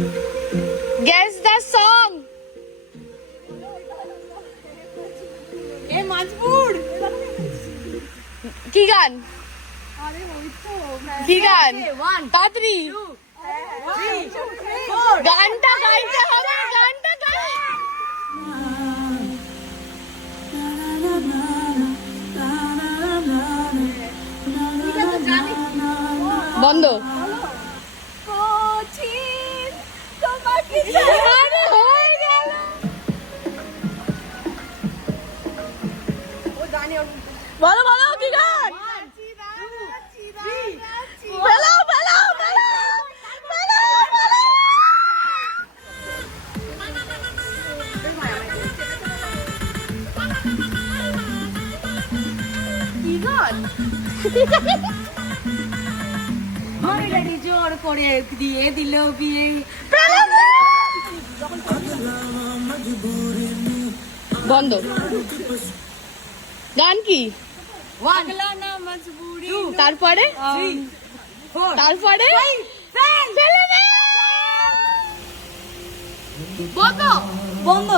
Guess the song. এ মাজবুর কি গান? আরে ওই তো কি গান? 1 তাড়াতাড়ি 2 3 4 গানটা গাইতে হবে, গানটা গাই। বন্ধ। কোচিন তোমাকে আরে হয়ে গেল। ও জানি ওর বলো বলো কি গান? বলো বলো বলো বলো বলো। কি গান? আমার ড্যাডি জোর করে দিয়ে দিল বিয়ে বন্ধ। গান কি? পাগলা না মজবুরি তারপরে 3 4 তারপরে ফেল ফেলে দে। বন্ধ বন্ধ